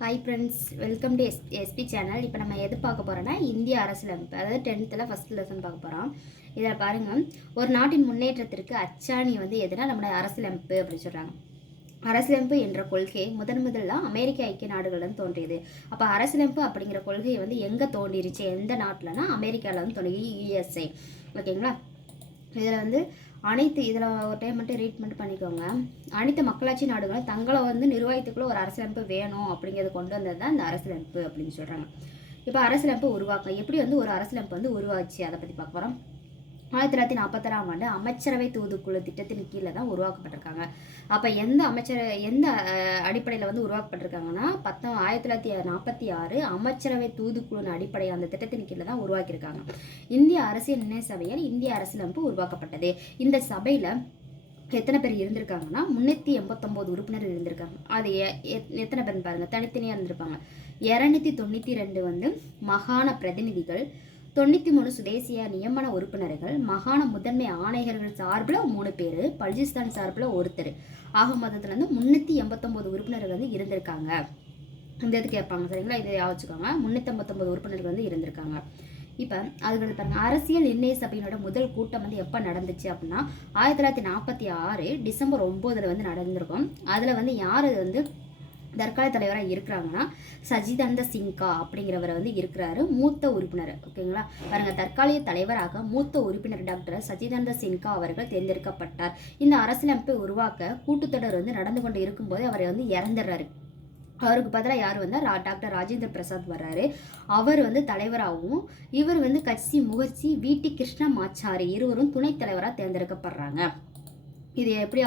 Hi friends, welcome to SP channel. இப்போ நம்ம எது பார்க்க போகிறோன்னா இந்திய அரசியலமைப்பு, அதாவது 10th ஃபஸ்ட் லெசன் பார்க்க போகிறோம். இதில் பாருங்கள், ஒரு நாட்டின் முன்னேற்றத்திற்கு அச்சாணி எதுனா நம்மளோட அரசியலமைப்பு அப்படின்னு சொல்கிறாங்க. அரசியலமைப்பு என்ற கொள்கை முதல்ல அமெரிக்க ஐக்கிய நாடுகளிடம் தோன்றியது. அப்போ அரசியலமைப்பு அப்படிங்கிற கொள்கை எங்கே தோன்றிருச்சு, எந்த நாட்டில்னா அமெரிக்காவில் தோன்றி, யூஎஸ்ஏ. ஓகேங்களா? இதில் அனைத்து இதில் ஒரு டைம் மட்டும் ரீட் மட்டும் பண்ணிக்கோங்க. அனைத்து மக்களாட்சி நாடுகளும் தங்களை நிர்வாகத்துக்குள்ள ஒரு அரசியலமைப்பு வேணும் அப்படிங்கிறது கொண்டு வந்தது தான் இந்த அரசியலமைப்பு அப்படின்னு சொல்கிறாங்க. இப்போ அரசியலமைப்பு உருவாக்கம் எப்படி ஒரு அரசியலமைப்பு உருவாச்சு, அதை பற்றி பார்க்க போகிறோம். 1946ஆம் ஆண்டு அமைச்சரவை தூதுக்குழு திட்டத்தின் கீழே தான் உருவாக்கப்பட்டிருக்காங்க. அப்போ எந்த அடிப்படையில் உருவாக்கப்பட்டிருக்காங்கன்னா 1946 அமைச்சரவை தூதுக்குழுவின் அடிப்படையில் அந்த திட்டத்தின் கீழே தான் உருவாக்கியிருக்காங்க. இந்திய அரசியல் நிர்ணய சபையில் இந்திய அரசியலமைப்பு உருவாக்கப்பட்டது. இந்த சபையில் எத்தனை பேர் இருந்திருக்காங்கன்னா 389 உறுப்பினர் இருந்திருக்காங்க. அது எத்தனை பேர்னு பாருங்கள், தனித்தனியாக இருந்திருப்பாங்க. 292 மாகாண பிரதிநிதிகள், 93 சுதேசிய நியமன உறுப்பினர்கள், மாகாண முதன்மை ஆணையர்கள் சார்பில் 3 பேர், பலுச்சிஸ்தான் சார்பில் ஒருத்தர். ஆக மொத்தத்தில் 389 உறுப்பினர்கள் இருந்திருக்காங்க. இந்த இது கேட்பாங்க, சரிங்களா? இதை வச்சுக்கோங்க. 389 உறுப்பினர்கள் இருந்திருக்காங்க. இப்போ அதுக்கு பாருங்கள், அரசியல் நிர்ணய சபையினோட முதல் கூட்டம் எப்போ நடந்துச்சு அப்படின்னா 1946 டிசம்பர் 9 நடந்திருக்கும். அதில் யார் தற்கால தலைவராக இருக்கிறாங்கன்னா சச்சிதானந்த சின்ஹா அப்படிங்கிறவர் இருக்கிறாரு, மூத்த உறுப்பினர். ஓகேங்களா? பாருங்க, தற்காலிக தலைவராக மூத்த உறுப்பினர் டாக்டர் சச்சிதானந்த சின்ஹா அவர்கள் தேர்ந்தெடுக்கப்பட்டார். இந்த அரசியலமைப்பை உருவாக்க கூட்டுத்தொடர் நடந்து கொண்டு இருக்கும்போது அவர் இறந்துடுறாரு. அவருக்கு பதிலாக யார் டாக்டர் ராஜேந்திர பிரசாத் வர்றாரு. அவர் தலைவராகவும் இவர் கட்சி முகர்ஜி, வி டி கிருஷ்ணமாச்சாரி இருவரும் துணைத் தலைவராக தேர்ந்தெடுக்கப்படுறாங்க. இது எப்படி